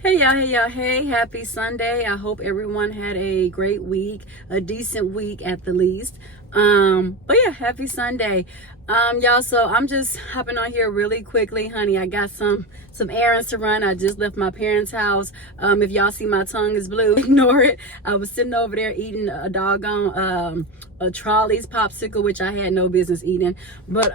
Hey, happy Sunday. I hope everyone had a great week, a decent week at the least. But yeah, happy Sunday. Y'all, so I'm just hopping on here really quickly, honey. I got some errands to run. I just left my parents' house. If y'all see my tongue is blue, ignore it. I was sitting over there eating a doggone a Trolley's popsicle, which I had no business eating. But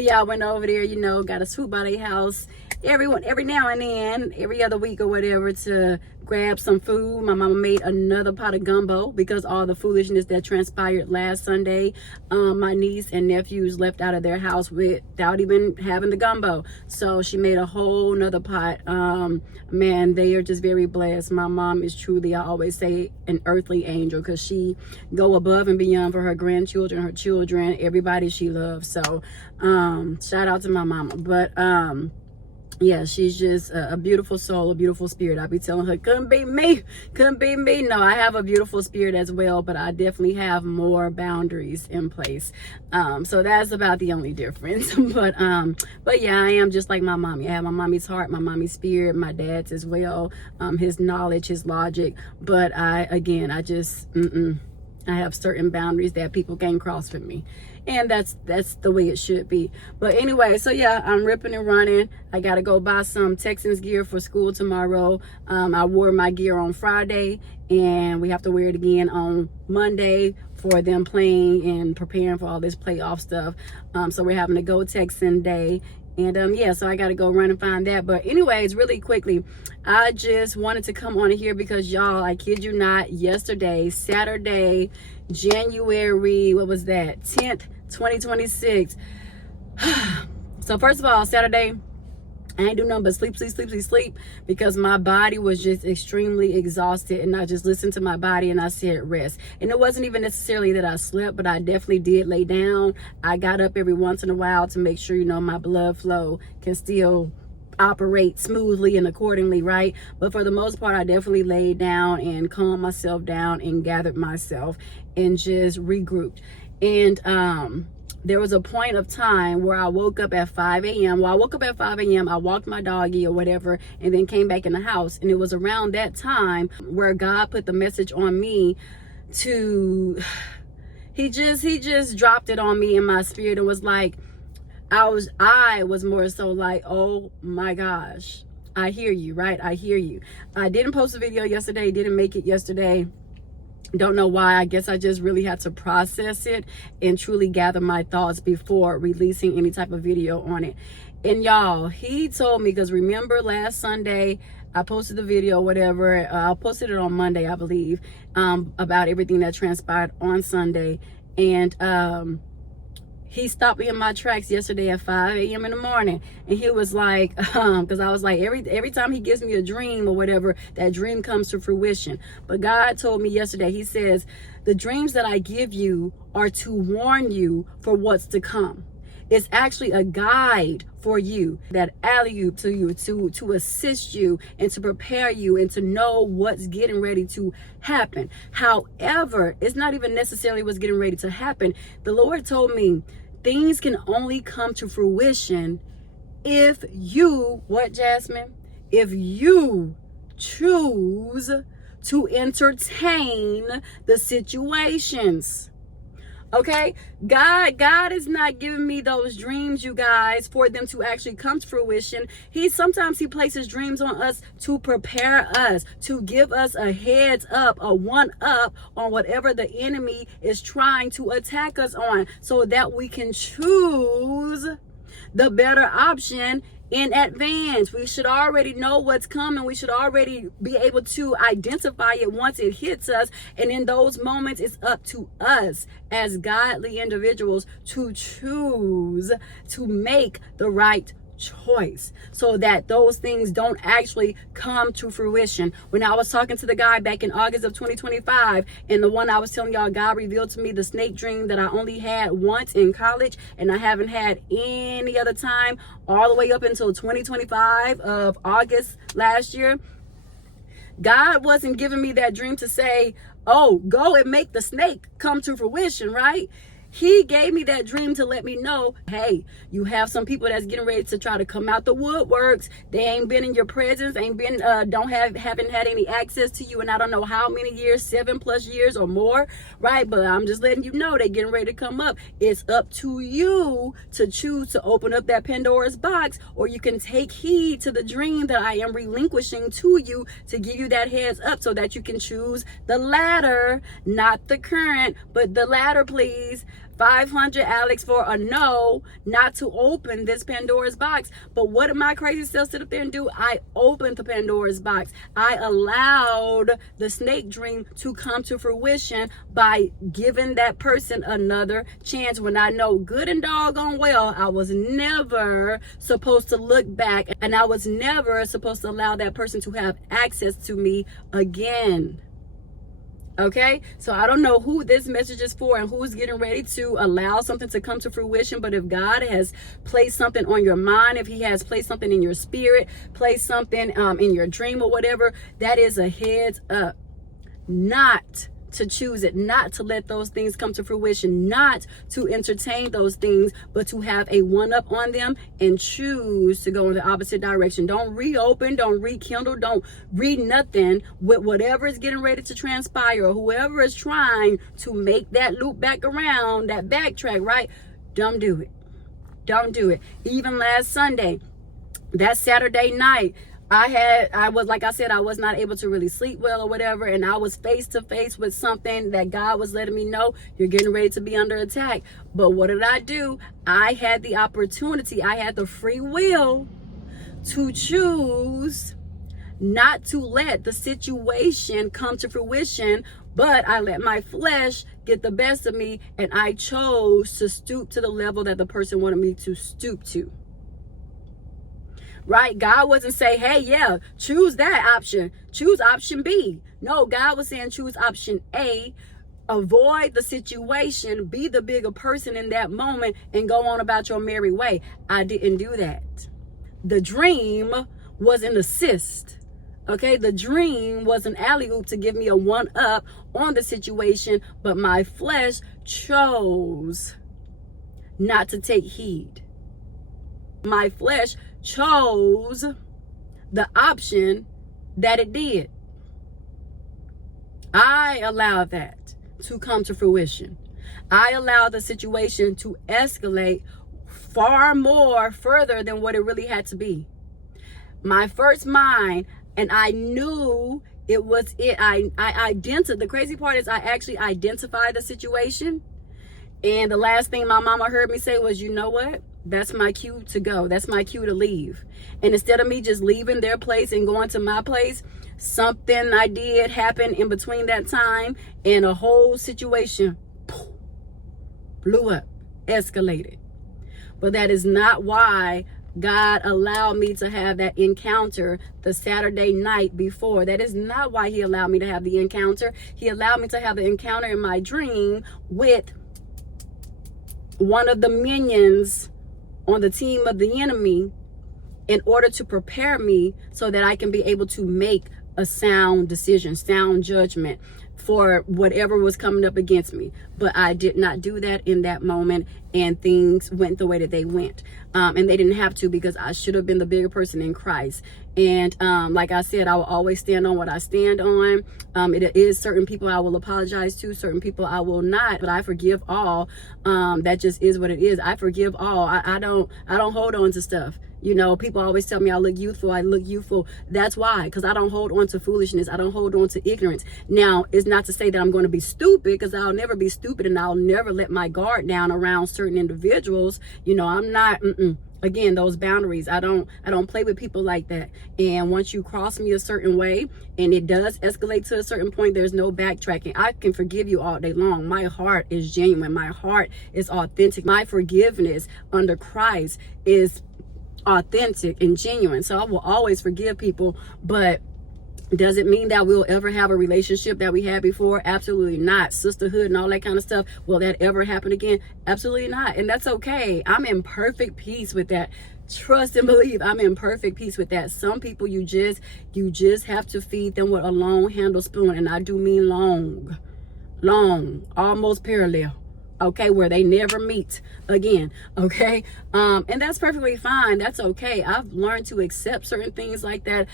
yeah, I went over there, got a swoop by their house every now and then, every other week or whatever, to grab some food. My mama made another pot of gumbo because all the foolishness that transpired last Sunday, my niece and nephews left out of their house without even having the gumbo. So she made a whole nother pot. Man, they are just very blessed. My mom is truly, I always say, an earthly angel, because she go above and beyond for her grandchildren, her children, everybody she loves. So shout out to my mama. But yeah, she's just a beautiful soul, a beautiful spirit. I be telling her, couldn't be me. No, I have a beautiful spirit as well, but I definitely have more boundaries in place. So that's about the only difference. But yeah, I am just like my mommy. I have my mommy's heart, my mommy's spirit, my dad's as well. His knowledge, his logic. But I have certain boundaries that people can't cross with me. And that's the way it should be. But anyway, so yeah, I'm ripping and running. I gotta go buy some Texans gear for school tomorrow. I wore my gear on Friday, and we have to wear it again on Monday for them playing and preparing for all this playoff stuff. So we're having a Go Texan day. And yeah, so I gotta go run and find that. But anyways, really quickly, I just wanted to come on here because, y'all, I kid you not, yesterday, Saturday, January, what was that, 10th, 2026. So first of all, Saturday, I ain't do nothing but sleep, because my body was just extremely exhausted, and I just listened to my body and I said rest. And it wasn't even necessarily that I slept, but I definitely did lay down. I got up every once in a while to make sure, my blood flow can still operate smoothly and accordingly, right? But for the most part, I definitely laid down and calmed myself down and gathered myself and just regrouped. And there was a point of time where I woke up at 5 a.m. Well, I woke up at 5 a.m. I walked my doggy or whatever, and then came back in the house. And it was around that time where God put the message on me to, he just dropped it on me in my spirit, and was like, I was more so like, oh my gosh, I hear you, right? I hear you. I didn't post a video yesterday, didn't make it yesterday. Don't know why. I guess I just really had to process it and truly gather my thoughts before releasing any type of video on it. And y'all, he told me, because remember last Sunday, I posted the video, whatever. I posted it on Monday, I believe, about everything that transpired on Sunday. And he stopped me in my tracks yesterday at 5 a.m. in the morning. And he was like, because I was like, every time he gives me a dream or whatever, that dream comes to fruition. But God told me yesterday, he says, the dreams that I give you are to warn you for what's to come. It's actually a guide for you, that alley-oop to you, to assist you and to prepare you and to know what's getting ready to happen. However, it's not even necessarily what's getting ready to happen. The Lord told me things can only come to fruition if you, what, Jasmine? If you choose to entertain the situations. Okay, God is not giving me those dreams, you guys, for them to actually come to fruition. Sometimes he places dreams on us to prepare us, to give us a heads up, a one up on whatever the enemy is trying to attack us on, so that we can choose the better option in advance. We should already know what's coming. We should already be able to identify it once it hits us. And in those moments, it's up to us as godly individuals to choose to make the right choice, so that those things don't actually come to fruition. When I was talking to the guy back in August of 2025, and the one I was telling y'all, God revealed to me the snake dream that I only had once in college, and I haven't had any other time all the way up until 2025 of August last year. God wasn't giving me that dream to say, oh, go and make the snake come to fruition, right? He gave me that dream to let me know, hey, you have some people that's getting ready to try to come out the woodworks. They ain't been in your presence, ain't been, haven't had any access to you, and I don't know how many years, 7+ years or more, right? But I'm just letting you know they getting ready to come up. It's up to you to choose to open up that Pandora's box, or you can take heed to the dream that I am relinquishing to you to give you that heads up so that you can choose the latter, not the current, but the latter, please. 500 Alex for a no, not to open this Pandora's box. But what did my crazy self sit up there and do? I opened the Pandora's box. I allowed the snake dream to come to fruition by giving that person another chance, when I know good and doggone well I was never supposed to look back, and I was never supposed to allow that person to have access to me again. Okay, so I don't know who this message is for and who's getting ready to allow something to come to fruition, but if God has placed something on your mind, if he has placed something in your spirit, placed something in your dream or whatever, that is a heads up. Not to choose it, not to let those things come to fruition, not to entertain those things, but to have a one-up on them and choose to go in the opposite direction. Don't reopen, don't rekindle, don't read nothing with whatever is getting ready to transpire, or whoever is trying to make that loop back around, that backtrack, right? Don't do it. Don't do it. Even last Sunday, that Saturday night, I was, like I said, I was not able to really sleep well or whatever, and I was face to face with something that God was letting me know, you're getting ready to be under attack. But what did I do? I had the opportunity, I had the free will to choose not to let the situation come to fruition, but I let my flesh get the best of me, and I chose to stoop to the level that the person wanted me to stoop to. Right? God wasn't saying, hey, yeah, choose that option, choose option B. No, God was saying choose option A, avoid the situation, be the bigger person in that moment, and go on about your merry way. I didn't do that. The dream was an assist. Okay, the dream was an alley-oop to give me a one-up on the situation, but my flesh chose not to take heed. My flesh chose the option that it did. I allowed that to come to fruition. I allowed the situation to escalate far more further than what it really had to be. My first mind, and I knew it was it. I identified, the crazy part is I actually identified the situation. And the last thing my mama heard me say was, you know what? That's my cue to go. That's my cue to leave. And instead of me just leaving their place and going to my place, something I did happen in between that time, and a whole situation blew up, escalated. But that is not why God allowed me to have that encounter the Saturday night before. That is not why he allowed me to have the encounter. He allowed me to have the encounter in my dream with one of the minions on the team of the enemy, in order to prepare me so that I can be able to make a sound decision, sound judgment for whatever was coming up against me. But I did not do that in that moment, and things went the way that they went. And they didn't have to, because I should have been the bigger person in Christ. And like I said, I will always stand on what I stand on. It is certain people I will apologize to, certain people I will not, but I forgive all. That just is what it is. I forgive all. I don't hold on to stuff. You know, people always tell me I look youthful. That's why, because I don't hold on to foolishness. I don't hold on to ignorance. Now, it's not to say that I'm going to be stupid, because I'll never be stupid, and I'll never let my guard down around certain individuals. You know, I'm not, again, those boundaries. I don't play with people like that. And once you cross me a certain way and it does escalate to a certain point, there's no backtracking. I can forgive you all day long. My heart is genuine. My heart is authentic. My forgiveness under Christ is authentic and genuine. So I will always forgive people, but does it mean that we'll ever have a relationship that we had before? Absolutely not. Sisterhood and all that kind of stuff, will that ever happen again? Absolutely not. And that's okay. I'm in perfect peace with that. Trust and believe, I'm in perfect peace with that. Some people, you just have to feed them with a long handle spoon, and I do mean long, almost parallel. okay, where they never meet again, okay? And that's perfectly fine. That's okay. I've learned to accept certain things like that.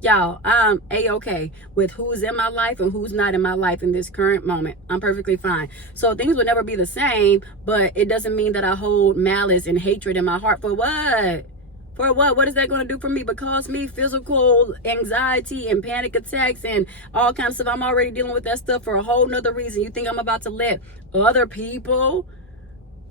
Y'all, I'm a-okay with who's in my life and who's not in my life in this current moment. I'm perfectly fine. So things will never be the same, but it doesn't mean that I hold malice and hatred in my heart. For what? For what? What is that going to do for me? But cause me physical anxiety and panic attacks and all kinds of stuff. I'm already dealing with that stuff for a whole nother reason. You think I'm about to let other people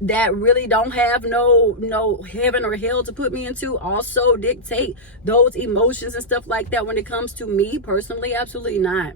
that really don't have no heaven or hell to put me into also dictate those emotions and stuff like that when it comes to me personally? Absolutely not.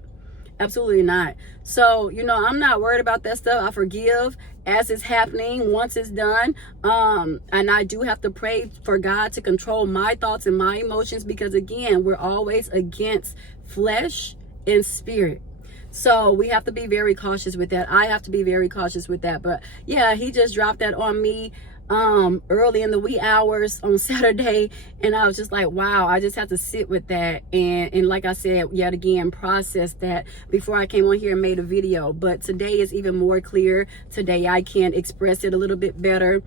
Absolutely not. So, I'm not worried about that stuff. I forgive as it's happening once it's done. And I do have to pray for God to control my thoughts and my emotions, because again, we're always against flesh and spirit. So we have to be very cautious with that. I have to be very cautious with that. But yeah, he just dropped that on me early in the wee hours on Saturday, and I was just like, wow, I just have to sit with that and like I said, yet again, process that before I came on here and made a video. But today is even more clear. Today I can express it a little bit better.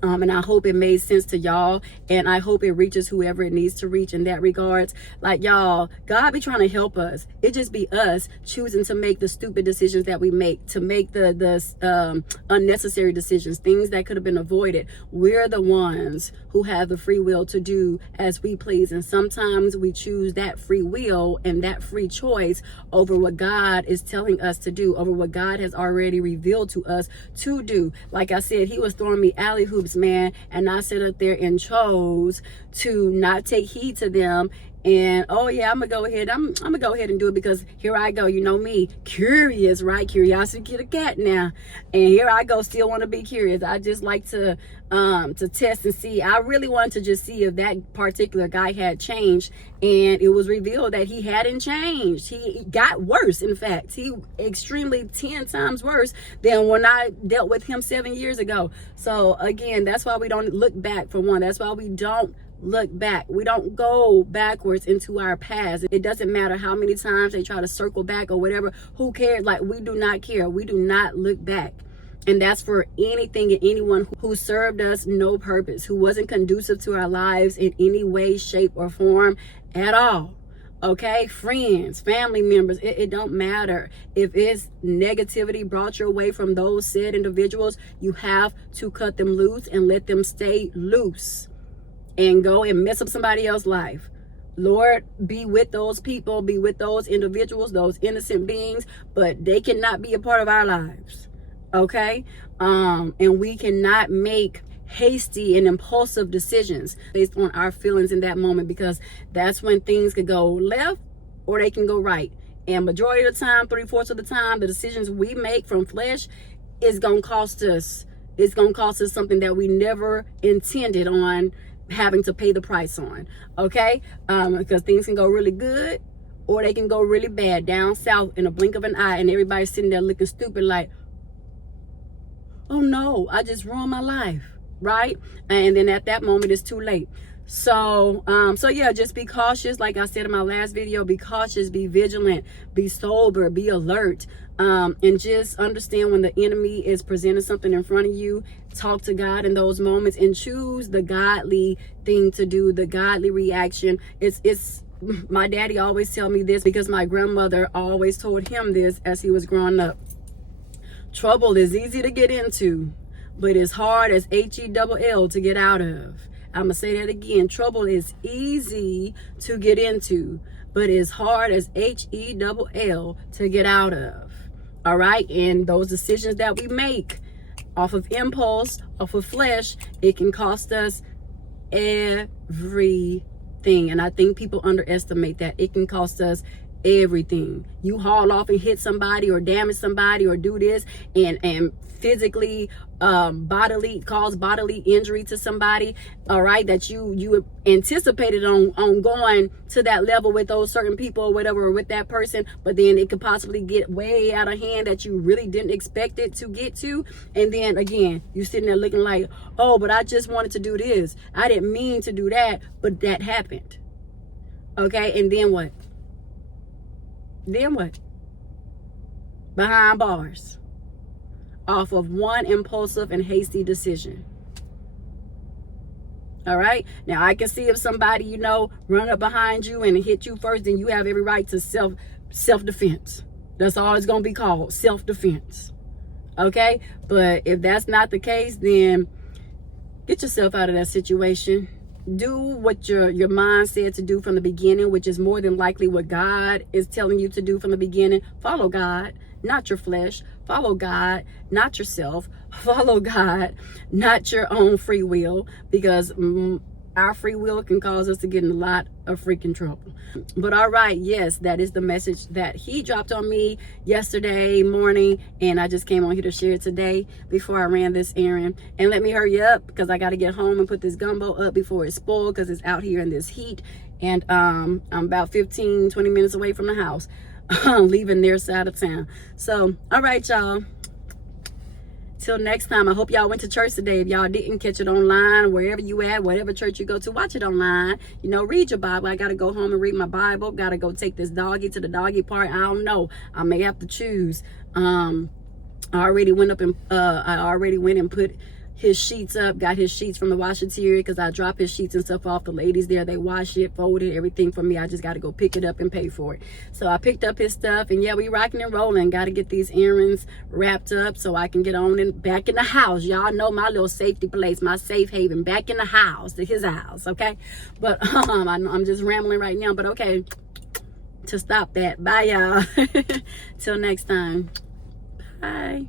And I hope it made sense to y'all, and I hope it reaches whoever it needs to reach in that regards. Like, y'all, God be trying to help us. It just be us choosing to make the stupid decisions that we make, to make the unnecessary decisions, things that could have been avoided. We're the ones who have the free will to do as we please, and sometimes we choose that free will and that free choice over what God is telling us to do, over what God has already revealed to us to do. Like I said, he was throwing me alley hoops, man, and I sat up there and chose to not take heed to them. And oh yeah, I'm gonna go ahead and do it, because here I go, you know me, curious, right? Curiosity get a cat now, and here I go, still want to be curious. I just like to test and see. I really wanted to just see if that particular guy had changed, and it was revealed that he hadn't changed. He got worse. In fact, he extremely 10 times worse than when I dealt with him 7 years ago. So again, that's why we don't look back. For one, that's why we don't look back. We don't go backwards into our past. It doesn't matter how many times they try to circle back or whatever. Who cares? Like, we do not care. We do not look back. And that's for anything and anyone who served us no purpose, who wasn't conducive to our lives in any way, shape, or form at all. Okay, friends, family members, it don't matter. If it's negativity brought your way from those said individuals, you have to cut them loose and let them stay loose and go and mess up somebody else's life. Lord, be with those people, be with those individuals, those innocent beings, but they cannot be a part of our lives. Okay? And we cannot make hasty and impulsive decisions based on our feelings in that moment, because that's when things could go left or they can go right. And majority of the time, 3/4 of the time, the decisions we make from flesh is gonna cost us. It's gonna cost us something that we never intended on having to pay the price on. Okay? Because things can go really good or they can go really bad down south in a blink of an eye, and everybody's sitting there looking stupid like, oh no, I just ruined my life, right? And then at that moment it's too late. So yeah, just be cautious. Like I said in my last video, be cautious, be vigilant, be sober, be alert, and just understand when the enemy is presenting something in front of you. Talk to God in those moments and choose the godly thing to do, the godly reaction. It's my daddy always tell me this, because my grandmother always told him this as he was growing up. Trouble is easy to get into, but it's hard as HELL to get out of. I'm going to say that again. Trouble is easy to get into, but it's hard as HELL to get out of. All right? And those decisions that we make off of impulse, off of flesh, it can cost us everything. And I think people underestimate that. It can cost us everything. You haul off and hit somebody or damage somebody or do this and physically cause bodily injury to somebody, all right, that you anticipated on going to that level with those certain people or whatever, or with that person, but then it could possibly get way out of hand that you really didn't expect it to get to. And then again, you sitting there looking like, oh, but I just wanted to do this, I didn't mean to do that, but that happened. Okay, and then what? Then what? Behind bars. off of one impulsive and hasty decision. All right. Now I can see if somebody, run up behind you and hit you first, then you have every right to self-defense. That's all it's going to be called, self-defense. Okay. But if that's not the case, then get yourself out of that situation. Do what your mind said to do from the beginning, which is more than likely what God is telling you to do from the beginning. Follow God, not your flesh. Follow God, not yourself. Follow God, not your own free will, because our free will can cause us to get in a lot of freaking trouble. But all right, yes, that is the message that he dropped on me yesterday morning, and I just came on here to share it today before I ran this errand. And let me hurry up, because I got to get home and put this gumbo up before it's spoiled, because it's out here in this heat. And I'm about 15-20 minutes away from the house, leaving their side of town. So all right, y'all, till next time. I hope y'all went to church today. If y'all didn't, catch it online, wherever you at, whatever church you go to, watch it online. Read your Bible. I gotta go home and read my Bible. Gotta go take this doggy to the doggy park. I don't know, I may have to choose. I already went and put his sheets up, got his sheets from the washateria, because I drop his sheets and stuff off. The ladies there, they wash it, fold it, everything for me. I just got to go pick it up and pay for it. So I picked up his stuff, and yeah, we rocking and rolling. Got to get these errands wrapped up so I can get on and back in the house. Y'all know my little safety place, my safe haven, back in the house, to his house, okay? But I'm just rambling right now, but okay, to stop that. Bye, y'all. Till next time. Bye.